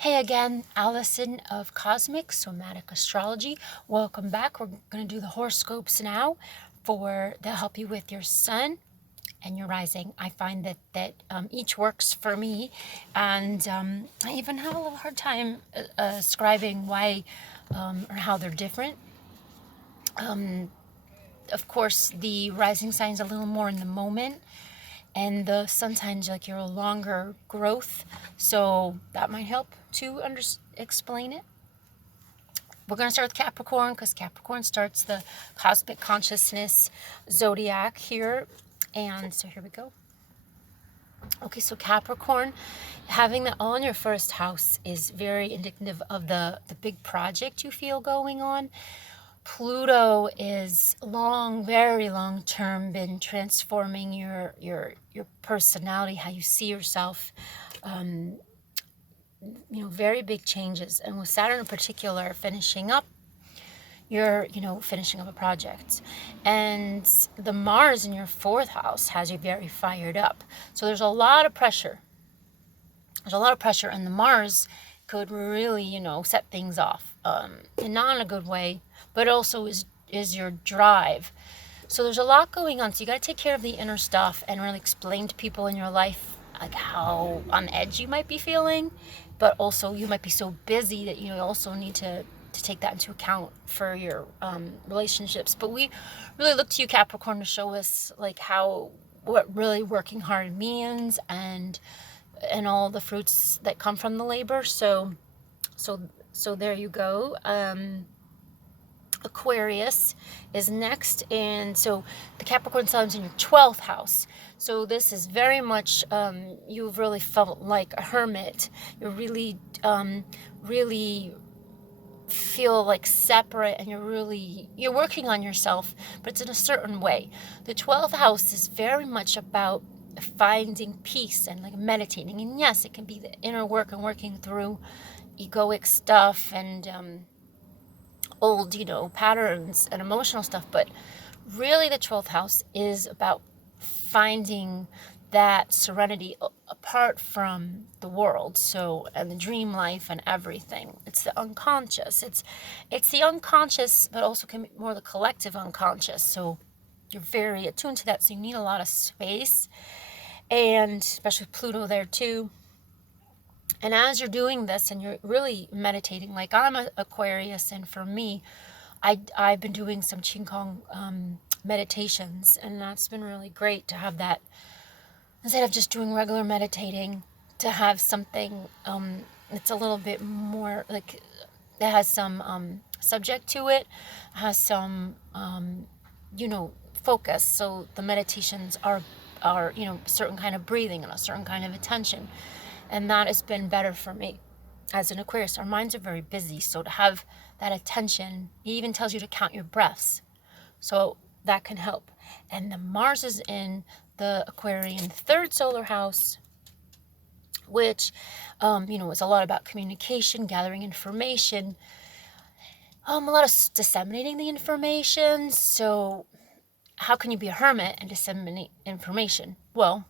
Hey again, Allison of Cosmic Somatic Astrology. Welcome back. We're going to do the horoscopes now to help you with your sun and your rising. I find that each works for me, and I even have a little hard time ascribing why or how they're different. Of course, the rising sign is a little more in the moment, and the sun signs like you're a longer growth, so that might help to explain it. We're going to start with Capricorn because Capricorn starts the cosmic consciousness zodiac here. And so here we go. Okay, so Capricorn, having that all in your first house is very indicative of the big project you feel going on. Pluto is very long term been transforming your personality, how you see yourself. Very big changes. And with Saturn in particular finishing up, you're finishing up a project. And the Mars in your fourth house has you very fired up. So there's a lot of pressure. And the Mars could really, set things off. And not in a good way, but also is your drive. So there's a lot going on. So you got to take care of the inner stuff and really explain to people in your life like how on edge you might be feeling, but also you might be so busy that you also need to take that into account for your relationships. But we really look to you, Capricorn, to show us like what really working hard means and all the fruits that come from the labor. So there you go. Aquarius is next, and so the Capricorn sun is in your 12th house. So this is very much you've really felt like a hermit. You're really feel like separate, and you're working on yourself, but it's in a certain way. The 12th house is very much about finding peace and like meditating, and yes, it can be the inner work and working through egoic stuff and old patterns and emotional stuff, but really the 12th house is about finding that serenity apart from the world, and the dream life and everything. It's the unconscious. It's the unconscious, but also can be more the collective unconscious. So you're very attuned to that. So you need a lot of space, and especially Pluto there too. And as you're doing this and you're really meditating, like I'm an Aquarius, and for me, I've been doing some Qigong meditations, and that's been really great to have that. Instead of just doing regular meditating, to have something it's a little bit more like that has some subject to it, has some focus. So the meditations are certain kind of breathing and a certain kind of attention, and that has been better for me. As an Aquarius, our minds are very busy, so to have that attention, he even tells you to count your breaths, so that can help. And the Mars is in the Aquarian third solar house, which is a lot about communication, gathering information, a lot of disseminating the information. So how can you be a hermit and disseminate information? Well,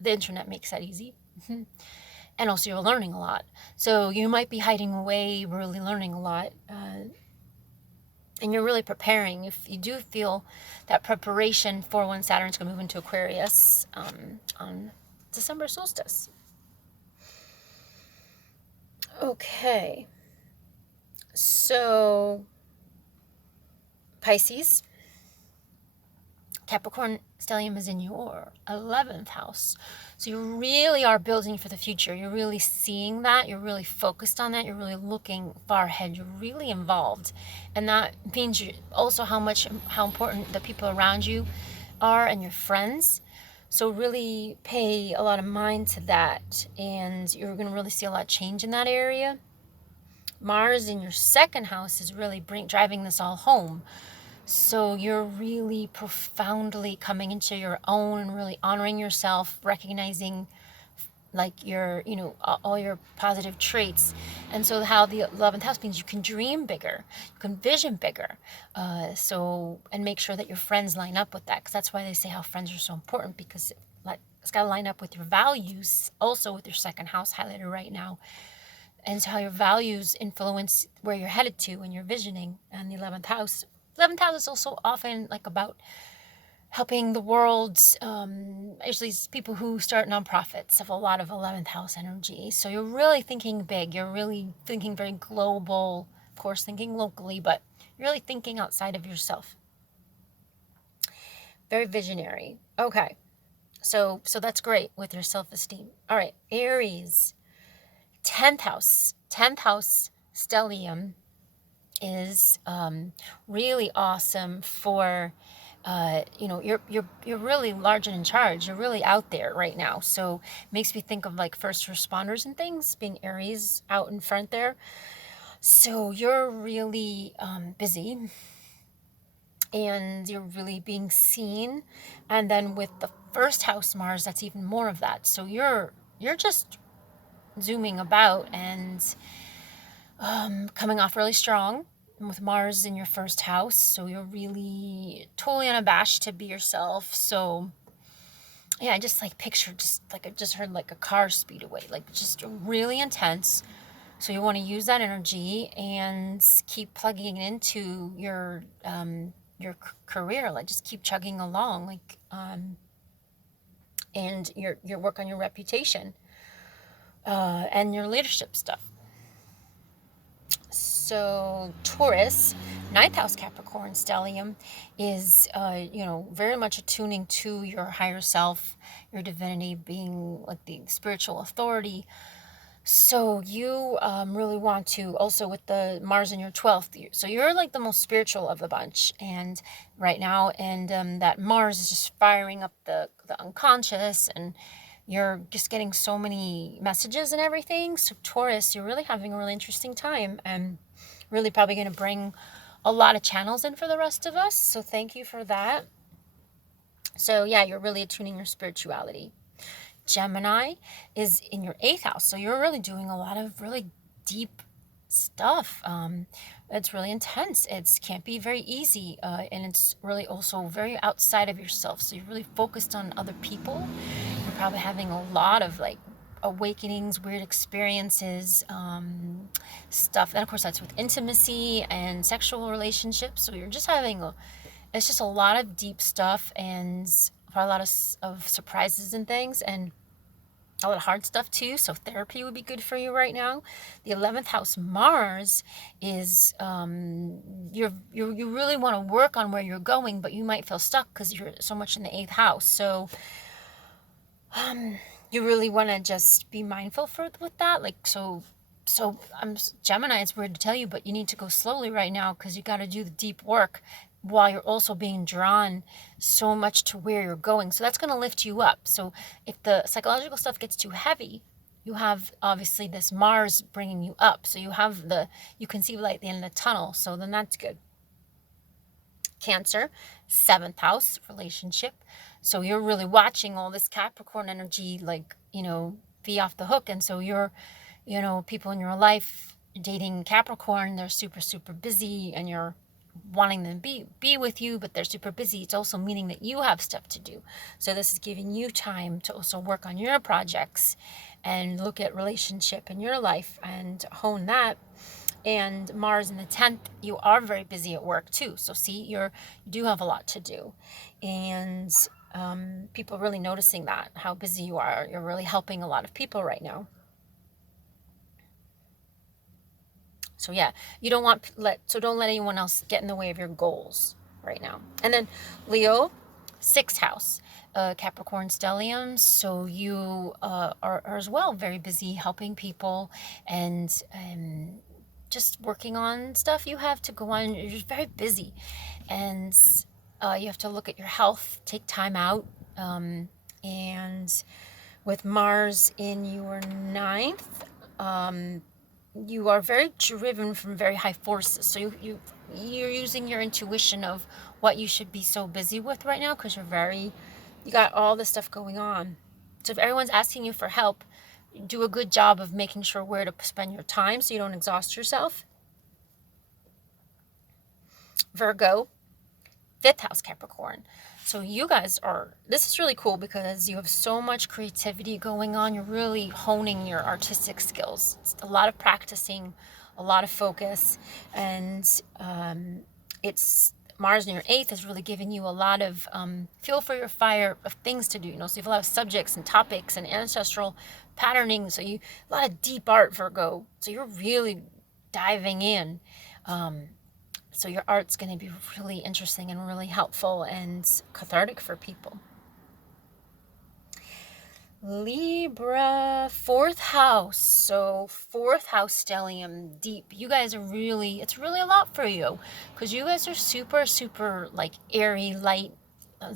the internet makes that easy. And also you're learning a lot. So you might be hiding away, really learning a lot. And you're really preparing. If you do feel that preparation for when Saturn's going to move into Aquarius on December solstice. Okay. So Pisces, Capricorn stellium is in your 11th house. So you really are building for the future. You're really seeing that. You're really focused on that. You're really looking far ahead. You're really involved. And that means also how important the people around you are and your friends. So really pay a lot of mind to that. And you're going to really see a lot of change in that area. Mars in your second house is really driving this all home. So you're really profoundly coming into your own and really honoring yourself, recognizing like your, all your positive traits. And so how the 11th house means you can dream bigger, you can vision bigger. And make sure that your friends line up with that. Because that's why they say how friends are so important, because like it's got to line up with your values, also with your second house highlighted right now. And so how your values influence where you're headed to and your visioning. And the 11th house. 11th house is also often like about helping the world. Usually it's people who start nonprofits have a lot of 11th house energy. So you're really thinking big. You're really thinking very global, of course, thinking locally, but you're really thinking outside of yourself. Very visionary. Okay. So that's great with your self-esteem. All right, Aries, 10th house. 10th house stellium is really awesome for you're really large and in charge. You're really out there right now. So it makes me think of like first responders and things, being Aries out in front there. So you're really busy, and you're really being seen. And then with the first house Mars, that's even more of that. So you're just zooming about and coming off really strong with Mars in your first house. So you're really totally unabashed to be yourself. So yeah, I just like pictured, just like I just heard like a car speed away, like just really intense. So you want to use that energy and keep plugging it into your career, like just keep chugging along, like and your work on your reputation and your leadership stuff. So Taurus, 9th house Capricorn stellium is very much attuning to your higher self, your divinity, being like the spiritual authority. So you really want to, also with the Mars in your 12th, so you're like the most spiritual of the bunch and right now, and that Mars is just firing up the unconscious, and you're just getting so many messages and everything. So Taurus, you're really having a really interesting time, and really probably going to bring a lot of channels in for the rest of us. So thank you for that. So yeah, you're really attuning your spirituality. Gemini is in your 8th house. So you're really doing a lot of really deep stuff. It's really intense. It can't be very easy. And it's really also very outside of yourself. So you're really focused on other people. You're probably having a lot of like awakenings, weird experiences, stuff. And of course that's with intimacy and sexual relationships. So you're just having it's just a lot of deep stuff, and probably a lot of surprises and things, and a lot of hard stuff too. So therapy would be good for you right now. The 11th house Mars is you really want to work on where you're going, but you might feel stuck because you're so much in the 8th house. So you really want to just be mindful with that. Like so Gemini, it's weird to tell you, but you need to go slowly right now because you got to do the deep work while you're also being drawn so much to where you're going. So that's going to lift you up. So if the psychological stuff gets too heavy, you have obviously this Mars bringing you up. So you can see light at the end of the tunnel. So then that's good. Cancer, 7th house, relationship. So you're really watching all this Capricorn energy, like, be off the hook. And so you're, people in your life dating Capricorn, they're super, super busy, and you're wanting them to be with you, but they're super busy. It's also meaning that you have stuff to do. So this is giving you time to also work on your projects and look at relationship in your life and hone that. And Mars in the 10th, you are very busy at work too. So see, you do have a lot to do, and people are really noticing that, how busy you are. You're really helping a lot of people right now. So yeah, you don't don't let anyone else get in the way of your goals right now. And then Leo, 6th house, Capricorn stellium. So you are as well very busy helping people and just working on stuff you have to go on. You're just very busy, and you have to look at your health, take time out, and with Mars in your 9th, you are very driven from very high forces. So you're using your intuition of what you should be so busy with right now, because you got all this stuff going on. So if everyone's asking you for help, do a good job of making sure where to spend your time so you don't exhaust yourself. Virgo, 5th house Capricorn. So you guys are, this is really cool because you have so much creativity going on. You're really honing your artistic skills. It's a lot of practicing, a lot of focus, and it's Mars in your 8th is really giving you a lot of fuel for your fire of things to do. You know, so you have a lot of subjects and topics and ancestral patterning. So you, a lot of deep art, Virgo. So you're really diving in. So your art's going to be really interesting and really helpful and cathartic for people. Libra, 4th house. So 4th house stellium, deep. You guys are really, it's really a lot for you because you guys are super, super like airy, light,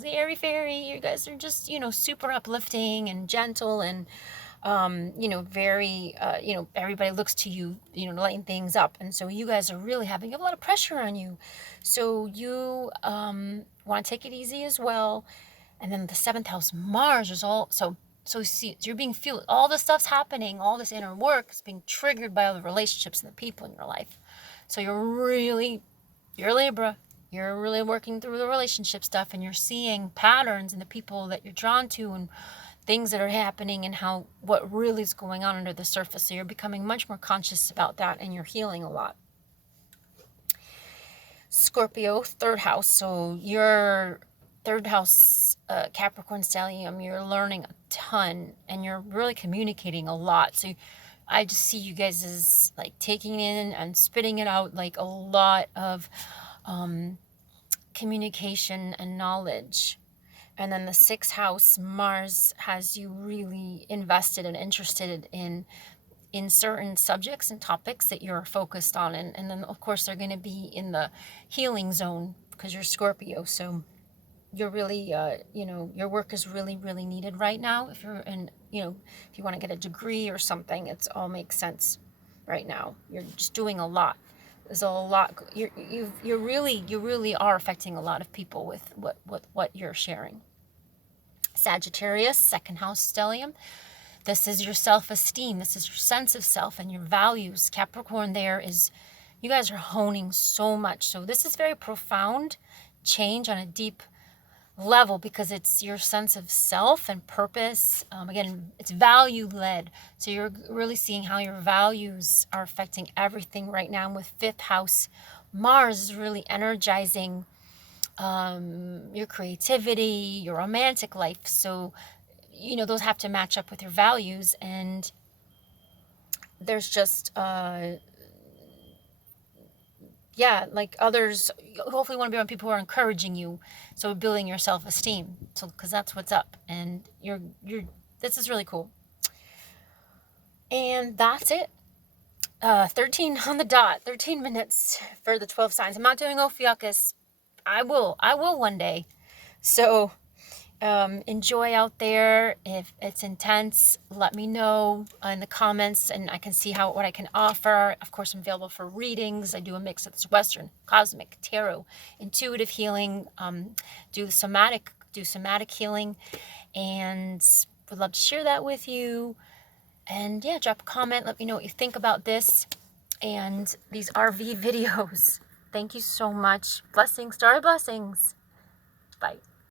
the airy fairy. You guys are just, you know, super uplifting and gentle and, you know, very, you know, everybody looks to you, you know, to lighten things up. And so you guys are really having a lot of pressure on you. So you want to take it easy as well. And then the 7th house, Mars is all, so see, you're being fueled. All this stuff's happening. All this inner work is being triggered by all the relationships and the people in your life. So you're Libra. You're really working through the relationship stuff, and you're seeing patterns in the people that you're drawn to, and things that are happening, and how what really is going on under the surface. So you're becoming much more conscious about that, and you're healing a lot. Scorpio, 3rd house. So your 3rd house, Capricorn stellium, you're learning a ton and you're really communicating a lot. So I just see you guys as like taking in and spitting it out, like a lot of communication and knowledge. And then the 6th house, Mars, has you really invested and interested in certain subjects and topics that you're focused on. And then, of course, they're going to be in the healing zone because you're Scorpio. So you're really, you know, your work is really, really needed right now. If you're in, you know, if you want to get a degree or something, it's all makes sense right now. You're just doing a lot. There's a lot. You really are affecting a lot of people with what you're sharing. Sagittarius, 2nd house stellium. This is your self-esteem. This is your sense of self and your values. Capricorn there is, you guys are honing so much. So this is very profound change on a deep level because it's your sense of self and purpose. Again, it's value-led. So you're really seeing how your values are affecting everything right now. And with 5th house, Mars is really energizing your creativity, your romantic life. So, you know, those have to match up with your values. And there's just, yeah, like others, hopefully you want to be around people who are encouraging you. So building your self-esteem. So, because that's what's up. And this is really cool. And that's it. 13 on the dot, 13 minutes for the 12 signs. I'm not doing Ophiuchus. I will one day. So enjoy out there. If it's intense, let me know in the comments and I can see what I can offer. Of course, I'm available for readings. I do a mix of this Western, cosmic, tarot, intuitive healing, do somatic healing, and would love to share that with you. And yeah, drop a comment. Let me know what you think about this and these RV videos. Thank you so much. Blessings, starry blessings. Bye.